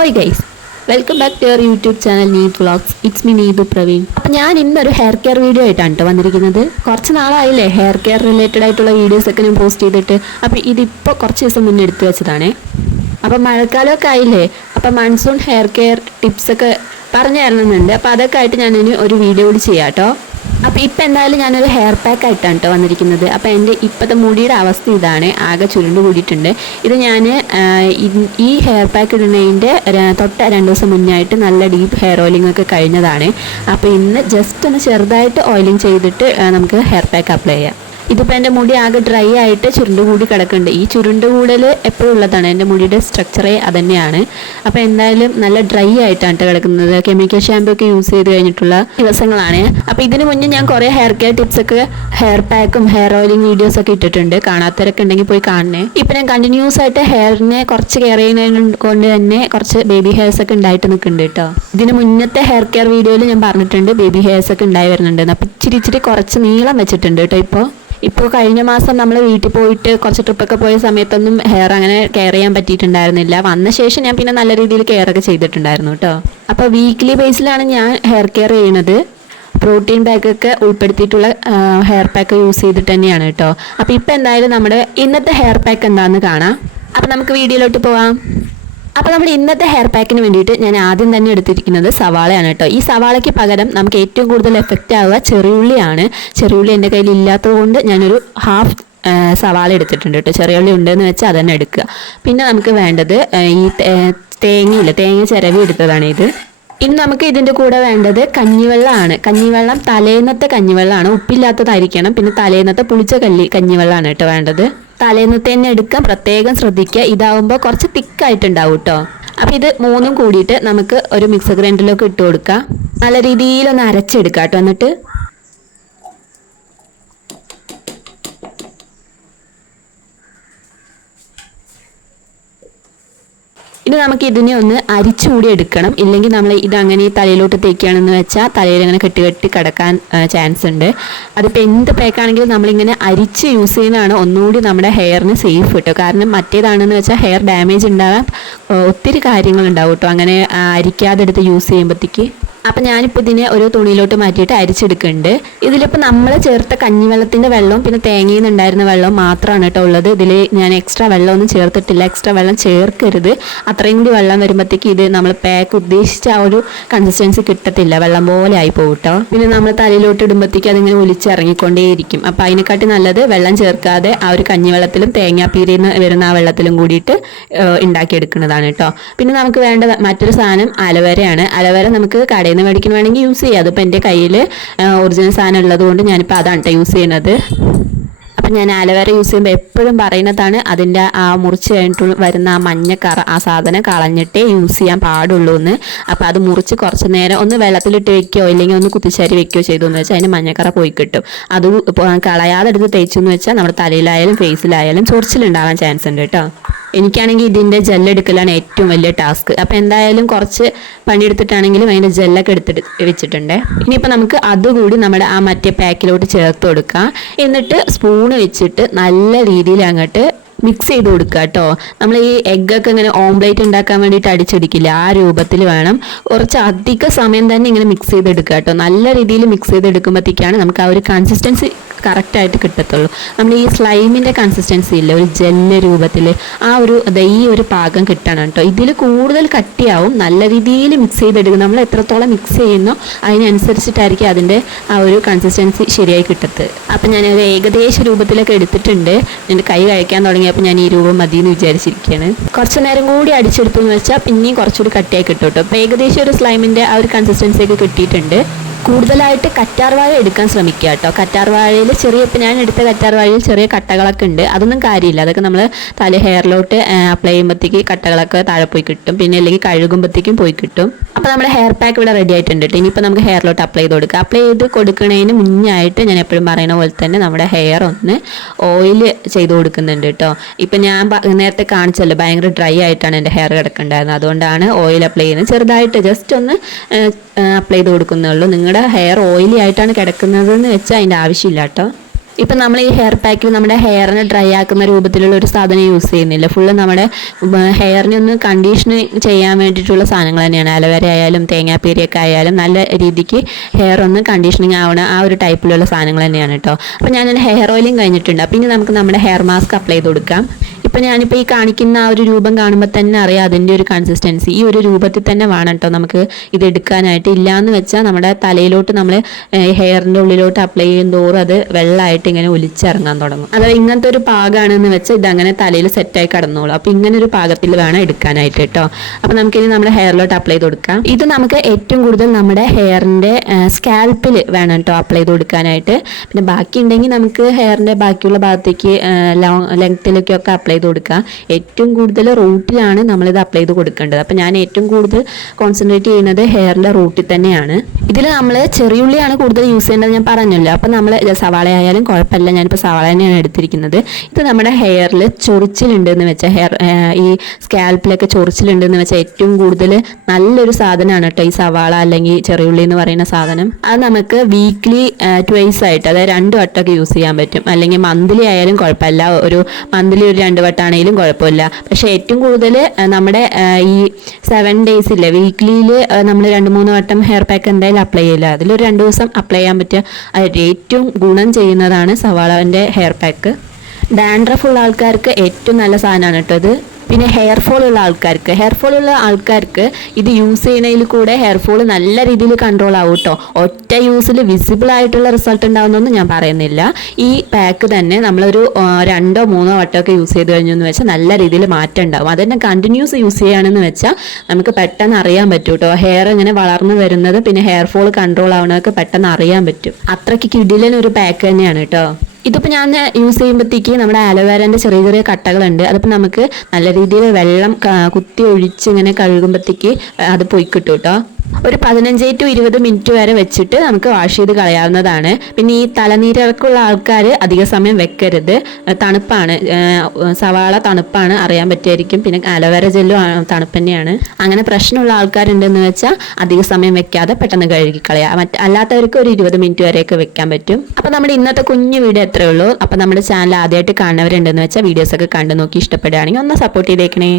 ഓയ് guys, welcome back to your YouTube channel Neeth vlogs. It's me Neethu Praveen. അപ്പം ഞാൻ ഇന്നൊരു ഹെയർ കെയർ വീഡിയോ ആയിട്ടാണ് കേട്ടോ വന്നിരിക്കുന്നത്. കുറച്ച് നാളായില്ലേ ഹെയർ കെയർ റിലേറ്റഡ് ആയിട്ടുള്ള വീഡിയോസൊക്കെ ഞാൻ പോസ്റ്റ് ചെയ്തിട്ട്. അപ്പോൾ ഇതിപ്പോൾ കുറച്ച് ദിവസം മുന്നേ എടുത്തു വെച്ചതാണേ. അപ്പം മഴക്കാലമൊക്കെ ആയില്ലേ, അപ്പം മൺസൂൺ ഹെയർ കെയർ ടിപ്സൊക്കെ പറഞ്ഞു തരുന്നുണ്ട്. അപ്പോൾ അതൊക്കെ ആയിട്ട് ഞാനിനി ഒരു വീഡിയോ കൂടി ചെയ്യാം കേട്ടോ. അപ്പോൾ ഇപ്പം എന്തായാലും ഞാനൊരു ഹെയർ പാക്ക് ആയിട്ടാണ് കേട്ടോ വന്നിരിക്കുന്നത്. അപ്പോൾ എൻ്റെ ഇപ്പോഴത്തെ മുടിയുടെ അവസ്ഥ ഇതാണ്, ആകെ ചുരുണ്ട് കൂടിയിട്ടുണ്ട്. ഇത് ഞാൻ ഈ ഹെയർ പാക്ക് ഇടുന്നതിൻ്റെ തൊട്ട് 2 ദിവസം മുന്നേ ആയിട്ട് നല്ല ഡീപ്പ് ഹെയർ ഓയിലിംഗ് ഒക്കെ കഴിഞ്ഞതാണ്. അപ്പോൾ ഇന്ന് ജസ്റ്റ് ഒന്ന് ചെറുതായിട്ട് ഓയിലിംഗ് ചെയ്തിട്ട് നമുക്ക് ഹെയർ പാക്ക് അപ്ലൈ ചെയ്യാം. ഇതിപ്പോൾ എൻ്റെ മുടി ആകെ ഡ്രൈ ആയിട്ട് ചുരുണ്ട് കൂടി കിടക്കുന്നുണ്ട്. ഈ ചുരുണ്ട് കൂടൽ എപ്പോഴും ഉള്ളതാണ്, എൻ്റെ മുടിയുടെ സ്ട്രക്ചറേ അതുതന്നെയാണ്. അപ്പോൾ എന്തായാലും നല്ല ഡ്രൈ ആയിട്ടാണ് കിടക്കുന്നത്. കെമിക്കൽ ഷാമ്പൂ ഒക്കെ യൂസ് ചെയ്ത് കഴിഞ്ഞിട്ടുള്ള ദിവസങ്ങളാണ്. അപ്പോൾ ഇതിന് മുന്നേ ഞാൻ കുറേ ഹെയർ കെയർ ടിപ്സൊക്കെ, ഹെയർ പാക്കും ഹെയർ ഓയിലിംഗ് വീഡിയോസൊക്കെ ഇട്ടിട്ടുണ്ട്. കാണാത്തവരൊക്കെ ഉണ്ടെങ്കിൽ പോയി കാണണേ. ഇപ്പം ഞാൻ കണ്ടിന്യൂസ് ആയിട്ട് ഹെയറിനെ കുറച്ച് കെയർ ചെയ്യുന്നത് കൊണ്ട് തന്നെ കുറച്ച് ബേബി ഹെയർസ് ഒക്കെ ഉണ്ടായിട്ട് നിൽക്കുന്നുണ്ട് കേട്ടോ. ഇതിന് മുന്നത്തെ ഹെയർ കെയർ വീഡിയോയിൽ ഞാൻ പറഞ്ഞിട്ടുണ്ട് ബേബി ഹെയർസ് ഒക്കെ ഉണ്ടായി വരുന്നുണ്ട്. അപ്പോൾ ഇച്ചിരി കുറച്ച് നീളം വെച്ചിട്ടുണ്ട് കേട്ടോ. ഇപ്പോൾ കഴിഞ്ഞ മാസം നമ്മൾ വീട്ടിൽ പോയിട്ട് കുറച്ച് ട്രിപ്പൊക്കെ പോയ സമയത്തൊന്നും ഹെയർ അങ്ങനെ കെയർ ചെയ്യാൻ പറ്റിയിട്ടുണ്ടായിരുന്നില്ല. വന്ന ശേഷം ഞാൻ പിന്നെ നല്ല രീതിയിൽ കെയർ ഒക്കെ ചെയ്തിട്ടുണ്ടായിരുന്നു കേട്ടോ. അപ്പോൾ വീക്ക്ലി ബേസിലാണ് ഞാൻ ഹെയർ കെയർ ചെയ്യുന്നത്. പ്രോട്ടീൻ പാക്കൊക്കെ ഉൾപ്പെടുത്തിയിട്ടുള്ള ഹെയർ പാക്ക് യൂസ് ചെയ്തിട്ട് തന്നെയാണ് കേട്ടോ. അപ്പോൾ ഇപ്പോൾ എന്തായാലും നമ്മുടെ ഇന്നത്തെ ഹെയർ പാക്ക് എന്താണെന്ന് കാണാം. അപ്പോൾ നമുക്ക് വീഡിയോയിലോട്ട് പോവാം. അപ്പോൾ നമ്മൾ ഇന്നത്തെ ഹെയർ പാക്കിന് വേണ്ടിയിട്ട് ഞാൻ ആദ്യം തന്നെ എടുത്തിരിക്കുന്നത് സവാളയാണ് കേട്ടോ. ഈ സവാളയ്ക്ക് പകരം നമുക്ക് ഏറ്റവും കൂടുതൽ എഫക്റ്റ് ആവുക ചെറിയുള്ളിയാണ്. ചെറിയുള്ളി എൻ്റെ കയ്യിൽ ഇല്ലാത്തത് കൊണ്ട് ഞാനൊരു ഹാഫ് സവാള എടുത്തിട്ടുണ്ട് കേട്ടോ. ചെറിയുള്ളി ഉണ്ടെന്ന് വെച്ചാൽ അതന്നെ എടുക്കുക. പിന്നെ നമുക്ക് വേണ്ടത് ഈ തേങ്ങയില്ല, തേങ്ങ ചിരവി എടുത്തതാണ് ഇത്. ഇനി നമുക്ക് ഇതിൻ്റെ കൂടെ വേണ്ടത് കഞ്ഞിവെള്ളമാണ്. കഞ്ഞിവെള്ളം തലേന്നത്തെ കഞ്ഞിവെള്ളമാണ്, ഉപ്പില്ലാത്തതായിരിക്കണം. പിന്നെ തലേന്നത്തെ പുളിച്ച കഞ്ഞിവെള്ളമാണ് കേട്ടോ വേണ്ടത്. തലേന്നത്തെ തന്നെ എടുക്കാൻ പ്രത്യേകം ശ്രദ്ധിക്കുക. ഇതാവുമ്പോൾ കുറച്ച് തിക്കായിട്ടുണ്ടാവും കേട്ടോ. അപ്പോൾ ഇത് മൂന്നും കൂടിയിട്ട് നമുക്ക് ഒരു മിക്സർ ഗ്രൈൻഡറിലൊക്കെ ഇട്ട് കൊടുക്കാം. നല്ല രീതിയിലൊന്ന് അരച്ചെടുക്കാം കേട്ടോ. എന്നിട്ട് ഇനി നമുക്ക് ഇതിനെ ഒന്ന് അരിച്ചുകൂടി എടുക്കണം. ഇല്ലെങ്കിൽ നമ്മൾ ഇതങ്ങനെ തലയിലോട്ട് തേക്കുകയാണെന്ന് വെച്ചാൽ തലയിൽ അങ്ങനെ കെട്ടി കിടക്കാൻ ചാൻസ് ഉണ്ട്. അതിപ്പോൾ എന്ത് പാക്കാണെങ്കിലും നമ്മളിങ്ങനെ അരിച്ച് യൂസ് ചെയ്യുന്നതാണ് ഒന്നുകൂടി നമ്മുടെ ഹെയറിന് സേഫ് കേട്ടോ. കാരണം മറ്റേതാണെന്ന് വെച്ചാൽ ഹെയർ ഡാമേജ് ഉണ്ടാകാൻ ഒത്തിരി കാര്യങ്ങളുണ്ടാവും കേട്ടോ അങ്ങനെ അരിക്കാതെ എടുത്ത് യൂസ് ചെയ്യുമ്പോഴത്തേക്ക്. അപ്പം ഞാനിപ്പോൾ ഇതിനെ ഒരു തുണിയിലോട്ട് മാറ്റിയിട്ട് അരിച്ചെടുക്കുന്നുണ്ട്. ഇതിലിപ്പോൾ നമ്മൾ ചേർത്ത കഞ്ഞിവെള്ളത്തിൻ്റെ വെള്ളവും പിന്നെ തേങ്ങയിൽ നിന്നുണ്ടായിരുന്ന വെള്ളവും മാത്രമാണ് കേട്ടോ ഉള്ളത്. ഇതിൽ ഞാൻ എക്സ്ട്രാ വെള്ളമൊന്നും ചേർത്തിട്ടില്ല. എക്സ്ട്രാ വെള്ളം ചേർക്കരുത്. അത്രയും കൂടി വെള്ളം വരുമ്പോഴത്തേക്ക് ഇത് നമ്മൾ പാക്ക് ഉദ്ദേശിച്ച ആ ഒരു കൺസിസ്റ്റൻസി കിട്ടത്തില്ല, വെള്ളം പോലെ ആയി പോകും കേട്ടോ. പിന്നെ നമ്മൾ തലയിലോട്ട് ഇടുമ്പോഴത്തേക്ക് അതിങ്ങനെ ഒലിച്ചിറങ്ങിക്കൊണ്ടേയിരിക്കും. അപ്പോൾ അതിനെക്കാട്ടി നല്ലത് വെള്ളം ചേർക്കാതെ ആ ഒരു കഞ്ഞിവെള്ളത്തിലും തേങ്ങാപ്പീരിയിൽ നിന്ന് വരുന്ന ആ വെള്ളത്തിലും കൂടിയിട്ട് ഉണ്ടാക്കിയെടുക്കുന്നതാണ് കേട്ടോ. പിന്നെ നമുക്ക് വേണ്ട മറ്റൊരു സാധനം അലോവേരയാണ്. അലോവേര നമുക്ക് കടയിൽ നിന്ന് മേടിക്കാൻ വേണമെങ്കിൽ യൂസ് ചെയ്യാം. അതിപ്പോൾ എൻ്റെ കയ്യിൽ ഒറിജിനൽ സാധനം ഉള്ളത് കൊണ്ട് ഞാനിപ്പോൾ അതാണ് കേട്ടോ യൂസ് ചെയ്യുന്നത്. അപ്പം ഞാൻ അലോവേര യൂസ് ചെയ്യുമ്പോൾ എപ്പോഴും പറയുന്നതാണ് അതിൻ്റെ ആ മുറിച്ച് കഴിഞ്ഞിട്ട് വരുന്ന ആ മഞ്ഞക്കറ, ആ സാധനം കളഞ്ഞിട്ടേ യൂസ് ചെയ്യാൻ പാടുള്ളൂ എന്ന്. അപ്പോൾ അത് മുറിച്ച് കുറച്ച് നേരം ഒന്ന് വെള്ളത്തിലിട്ട് വെക്കുകയോ ഇല്ലെങ്കിൽ ഒന്ന് കുത്തിച്ചേരി വെക്കുകയോ ചെയ്തു എന്ന് വെച്ചാൽ അതിന് മഞ്ഞക്കറ പോയി കിട്ടും. അത് കളയാതെ എടുത്ത് തേച്ചു എന്ന് വെച്ചാൽ നമ്മുടെ തലയിലായാലും ഫേസിലായാലും ചൊറിച്ചിലുണ്ടാകാൻ ചാൻസ് ഉണ്ട് കേട്ടോ. എനിക്കാണെങ്കിൽ ഇതിൻ്റെ ജെല്ലെടുക്കലാണ് ഏറ്റവും വലിയ ടാസ്ക്. അപ്പോൾ എന്തായാലും കുറച്ച് പണിയെടുത്തിട്ടാണെങ്കിലും അതിൻ്റെ ജെല്ലൊക്കെ എടുത്തിട്ട് വെച്ചിട്ടുണ്ട്. ഇനിയിപ്പോൾ നമുക്ക് അതുകൂടി നമ്മുടെ ആ മറ്റേ പാക്കിലോട്ട് ചേർത്ത് കൊടുക്കാം. എന്നിട്ട് സ്പൂണ് വെച്ചിട്ട് നല്ല രീതിയിൽ അങ്ങോട്ട് മിക്സ് ചെയ്ത് കൊടുക്കുക കേട്ടോ. നമ്മൾ ഈ എഗ്ഗൊക്കെ ഇങ്ങനെ ഓംലേറ്റ് ഉണ്ടാക്കാൻ വേണ്ടിയിട്ട് അടിച്ചെടുക്കില്ല, ആ രൂപത്തിൽ വേണം. കുറച്ച് അധിക സമയം തന്നെ ഇങ്ങനെ മിക്സ് ചെയ്തെടുക്കുക കേട്ടോ. നല്ല രീതിയിൽ മിക്സ് ചെയ്തെടുക്കുമ്പോഴത്തേക്കാണ് നമുക്ക് ആ ഒരു കൺസിസ്റ്റൻസി കറക്റ്റായിട്ട് കിട്ടത്തുള്ളൂ. നമ്മൾ ഈ സ്ലൈമിൻ്റെ കൺസിസ്റ്റൻസി ഇല്ല, ഒരു ജെല്ല് രൂപത്തിൽ ആ ഒരു ഈ ഒരു പാകം കിട്ടണം കേട്ടോ. ഇതിൽ കൂടുതൽ കട്ടിയാവും. നല്ല രീതിയിൽ മിക്സ് ചെയ്തെടുക്കും. നമ്മൾ എത്രത്തോളം മിക്സ് ചെയ്യുന്നോ അതിനനുസരിച്ചിട്ടായിരിക്കും അതിൻ്റെ ആ ഒരു കൺസിസ്റ്റൻസി ശരിയായി കിട്ടത്ത്. അപ്പം ഞാനൊരു ഏകദേശ രൂപത്തിലൊക്കെ എടുത്തിട്ടുണ്ട്. എൻ്റെ കൈ കഴിക്കാൻ തുടങ്ങി. അപ്പോൾ ഞാൻ ഈ രൂപം മതി എന്ന് വിചാരിച്ചിരിക്കുകയാണ്. കുറച്ച് നേരം കൂടി അടിച്ചെടുത്തു എന്ന് വെച്ചാൽ പിന്നെയും കുറച്ചുകൂടി കട്ടിയായി കിട്ടും കേട്ടോ. അപ്പോൾ ഏകദേശം ഒരു സ്ലൈമിൻ്റെ ആ ഒരു കൺസിസ്റ്റൻസിയൊക്കെ കിട്ടിയിട്ടുണ്ട്. കൂടുതലായിട്ട് കറ്റാർവാഴ എടുക്കാൻ ശ്രമിക്കുക കേട്ടോ. കറ്റാർവാഴയിൽ ഇപ്പം ഞാൻ എടുത്ത കറ്റാർവാഴയിൽ ചെറിയ കട്ടകളൊക്കെ ഉണ്ട്. അതൊന്നും കാര്യമില്ല, അതൊക്കെ നമ്മൾ ഹെയറിലോട്ട് അപ്ലൈ ചെയ്യുമ്പോഴത്തേക്ക് കട്ടകളൊക്കെ താഴെ പോയി കിട്ടും. പിന്നെ അല്ലെങ്കിൽ കഴുകുമ്പോഴത്തേക്കും പോയി കിട്ടും. അപ്പോൾ നമ്മുടെ ഹെയർ പാക്ക് ഇവിടെ റെഡി ആയിട്ടുണ്ട് കേട്ടോ. ഇനിയിപ്പോൾ നമുക്ക് ഹെയറിലോട്ട് അപ്ലൈ ചെയ്ത് കൊടുക്കുക. അപ്ലൈ ചെയ്ത് കൊടുക്കുന്നതിന് മുന്നായിട്ട് ഞാൻ എപ്പോഴും പറയുന്ന പോലെ തന്നെ നമ്മുടെ ഹെയർ ഒന്ന് ഓയിൽ ചെയ്ത് കൊടുക്കുന്നുണ്ട് കേട്ടോ. ഇപ്പം ഞാൻ നേരത്തെ കാണിച്ചല്ലോ ഭയങ്കര ഡ്രൈ ആയിട്ടാണ് എൻ്റെ ഹെയർ കിടക്കുന്നുണ്ടായിരുന്നത്. അതുകൊണ്ടാണ് ഓയിൽ അപ്ലൈ ചെയ്യുന്നത്. ചെറുതായിട്ട് ജസ്റ്റ് ഒന്ന് അപ്ലൈ ചെയ്ത് കൊടുക്കുന്നേ ഉള്ളൂ. നിങ്ങളുടെ ഹെയർ ഓയിലി ആയിട്ടാണ് കിടക്കുന്നതെന്ന് വെച്ചാൽ അതിൻ്റെ ആവശ്യമില്ല കേട്ടോ. ഇപ്പം നമ്മൾ ഈ ഹെയർ പാക്കിൽ നമ്മുടെ ഹെയറിനെ ഡ്രൈ ആക്കുന്ന രൂപത്തിലുള്ള ഒരു സാധനം യൂസ് ചെയ്യുന്നില്ല. ഫുള്ള് നമ്മുടെ ഹെയറിനെ ഒന്ന് കണ്ടീഷൻ ചെയ്യാൻ വേണ്ടിയിട്ടുള്ള സാധനങ്ങൾ തന്നെയാണ്. അലോവേര ആയാലും തേങ്ങാപ്പീരിയൊക്കെ ആയാലും നല്ല രീതിക്ക് ഹെയർ ഒന്ന് കണ്ടീഷനിങ് ആവണ ആ ഒരു ടൈപ്പിലുള്ള സാധനങ്ങൾ തന്നെയാണ് കേട്ടോ. അപ്പോൾ ഞാൻ ഹെയർ ഓയിലും കഴിഞ്ഞിട്ടുണ്ട്. അപ്പോൾ ഇനി നമുക്ക് നമ്മുടെ ഹെയർ മാസ്ക് അപ്ലൈ ചെയ്ത് കൊടുക്കാം. ഇപ്പം ഞാനിപ്പോൾ ഈ കാണിക്കുന്ന ആ ഒരു രൂപം കാണുമ്പോൾ തന്നെ അറിയാം അതിൻ്റെ ഒരു കൺസിസ്റ്റൻസി. ഈ ഒരു രൂപത്തിൽ തന്നെ വേണം കേട്ടോ നമുക്ക് ഇത് എടുക്കാനായിട്ട്. ഇല്ലയെന്ന് വെച്ചാൽ നമ്മുടെ തലയിലോട്ട് നമ്മൾ ഹെയറിൻ്റെ ഉള്ളിലോട്ട് അപ്ലൈ ചെയ്യും തോറും അത് വെള്ളമായിട്ട് ഇങ്ങനെ ഒലിച്ചിറങ്ങാൻ തുടങ്ങും. അതായത് ഇങ്ങനത്തെ ഒരു പാകമാണെന്ന് വെച്ചാൽ ഇതങ്ങനെ തലയിൽ സെറ്റായി കിടന്നോളൂ. അപ്പോൾ ഇങ്ങനെ ഒരു പാകത്തിൽ വേണം എടുക്കാനായിട്ട് കേട്ടോ. അപ്പോൾ നമുക്കിനി നമ്മുടെ ഹെയറിലോട്ട് അപ്ലൈ ചെയ്ത് കൊടുക്കാം. ഇത് നമുക്ക് ഏറ്റവും കൂടുതൽ നമ്മുടെ ഹെയറിൻ്റെ സ്കാൽപ്പിൽ വേണം കേട്ടോ അപ്ലൈ ചെയ്ത് കൊടുക്കാനായിട്ട്. പിന്നെ ബാക്കി ഉണ്ടെങ്കിൽ നമുക്ക് ഹെയറിൻ്റെ ബാക്കിയുള്ള ഭാഗത്തേക്ക് ലെങ്ത്തിലേക്കൊക്കെ അപ്ലൈ ചെയ്ത് കൊടുക്കുക. ഏറ്റവും കൂടുതൽ റൂട്ടിലാണ് നമ്മളിത് അപ്ലൈ ചെയ്ത് കൊടുക്കേണ്ടത്. അപ്പോൾ ഞാൻ ഏറ്റവും കൂടുതൽ കോൺസെൻട്രേറ്റ് ചെയ്യുന്നത് ഹെയറിൻ്റെ റൂട്ടിൽ തന്നെയാണ്. ഇതിൽ നമ്മൾ ചെറിയുള്ളിയാണ് കൂടുതൽ യൂസ് ചെയ്യേണ്ടത് ഞാൻ പറഞ്ഞല്ലോ. അപ്പോൾ നമ്മൾ സവാള ആയാലും കുഴപ്പമില്ല, ഞാനിപ്പോൾ സവാള തന്നെയാണ് എടുത്തിരിക്കുന്നത്. ഇത് നമ്മുടെ ഹെയറിൽ ചൊറിച്ചിലുണ്ടെന്ന് വെച്ചാൽ ഈ സ്കാൽപ്പിലൊക്കെ ചൊറിച്ചിലുണ്ടെന്ന് വെച്ചാൽ ഏറ്റവും കൂടുതൽ നല്ലൊരു സാധനമാണ് കേട്ടോ ഈ സവാള അല്ലെങ്കിൽ ചെറിയുള്ളി എന്ന് പറയുന്ന സാധനം. അത് നമുക്ക് വീക്ക്ലി ട്വൈസ് ആയിട്ട്, അതായത് 2 വട്ടമൊക്കെ യൂസ് ചെയ്യാൻ പറ്റും. അല്ലെങ്കിൽ മന്ത്ലി ആയാലും കുഴപ്പമില്ല, ഒരു മന്ത്ലി ഒരു 2 വട്ടമാണെങ്കിലും കുഴപ്പമില്ല. പക്ഷേ ഏറ്റവും കൂടുതൽ നമ്മുടെ ഈ 7 days ഇല്ലേ വീക്ക്ലിയിൽ നമ്മൾ 2-3 വട്ടം ഹെയർ പാക്ക് എന്തായാലും അപ്ലൈ ചെയ്യില്ല. അതിലൊരു 2 ദിവസം അപ്ലൈ ചെയ്യാൻ പറ്റുക ഏറ്റവും ഗുണം ചെയ്യുന്നതാണ് സവാളൻ്റെ ഹെയർ പാക്ക്. ഡാൻഡ്രഫ് ഉള്ള ആൾക്കാർക്ക് ഏറ്റവും നല്ല സാധനമാണ് കേട്ടോ ഇത്. പിന്നെ ഹെയർ ഫോൾ ഉള്ള ആൾക്കാർക്ക് ഇത് യൂസ് ചെയ്യുന്നതിൽ കൂടെ ഹെയർ ഫോൾ നല്ല രീതിയിൽ കൺട്രോൾ ആവും കേട്ടോ. ഒറ്റ യൂസിൽ വിസിബിൾ ആയിട്ടുള്ള റിസൾട്ട് ഉണ്ടാവുന്നൊന്നും ഞാൻ പറയുന്നില്ല. ഈ പാക്ക് തന്നെ നമ്മളൊരു 2-3 വട്ടമൊക്കെ യൂസ് ചെയ്ത് കഴിഞ്ഞു എന്ന് വെച്ചാൽ നല്ല രീതിയിൽ മാറ്റം ഉണ്ടാവും. അതന്നെ കണ്ടിന്യൂസ് യൂസ് ചെയ്യുകയാണെന്ന് വെച്ചാൽ നമുക്ക് പെട്ടെന്ന് അറിയാൻ പറ്റും കേട്ടോ. ഹെയർ ഇങ്ങനെ വളർന്നു വരുന്നത് പിന്നെ ഹെയർ ഫോൾ കൺട്രോൾ ആവുന്നതൊക്കെ പെട്ടെന്ന് അറിയാൻ പറ്റും. അത്രയ്ക്ക് കിടിലൻ ഒരു പാക്ക് തന്നെയാണ് കേട്ടോ. ഇതിപ്പോൾ ഞാൻ യൂസ് ചെയ്യുമ്പോഴത്തേക്ക് നമ്മുടെ ആലോവേരൻ്റെ ചെറിയ ചെറിയ കട്ടകളുണ്ട്. അതിപ്പോൾ നമുക്ക് നല്ല രീതിയിൽ വെള്ളം കുത്തി ഒഴിച്ച് ഇങ്ങനെ കഴുകുമ്പോഴത്തേക്ക് അത് പോയി കിട്ടും കേട്ടോ. ഒരു 15 to 20 മിനിറ്റ് വരെ വെച്ചിട്ട് നമുക്ക് വാഷ് ചെയ്ത് കളയാവുന്നതാണ്. പിന്നെ ഈ തലനീരിറക്കമുള്ള ആൾക്കാർ അധിക സമയം വെക്കരുത്, തണുപ്പാണ്, സവാള തണുപ്പാണ്, അറിയാൻ പറ്റുമായിരിക്കും. പിന്നെ അലോവേര ജെല്ലും തണുപ്പ് തന്നെയാണ്. അങ്ങനെ പ്രശ്നമുള്ള ആൾക്കാരുണ്ടെന്ന് വെച്ചാൽ അധിക സമയം വെക്കാതെ പെട്ടെന്ന് കഴുകി കളയാം. അല്ലാത്തവർക്ക് ഒരു 20 മിനിറ്റ് വരെയൊക്കെ വെക്കാൻ പറ്റും. അപ്പോൾ നമ്മുടെ ഇന്നത്തെ കുഞ്ഞു വീഡിയോ എത്രയേ ഉള്ളൂ. അപ്പോൾ നമ്മുടെ ചാനൽ ആദ്യമായിട്ട് കാണുന്നവരുണ്ടെന്ന് വെച്ചാൽ വീഡിയോസൊക്കെ കണ്ടു നോക്കി ഇഷ്ടപ്പെടുകയാണെങ്കിൽ ഒന്ന് സപ്പോർട്ട് ചെയ്തേക്കണേ.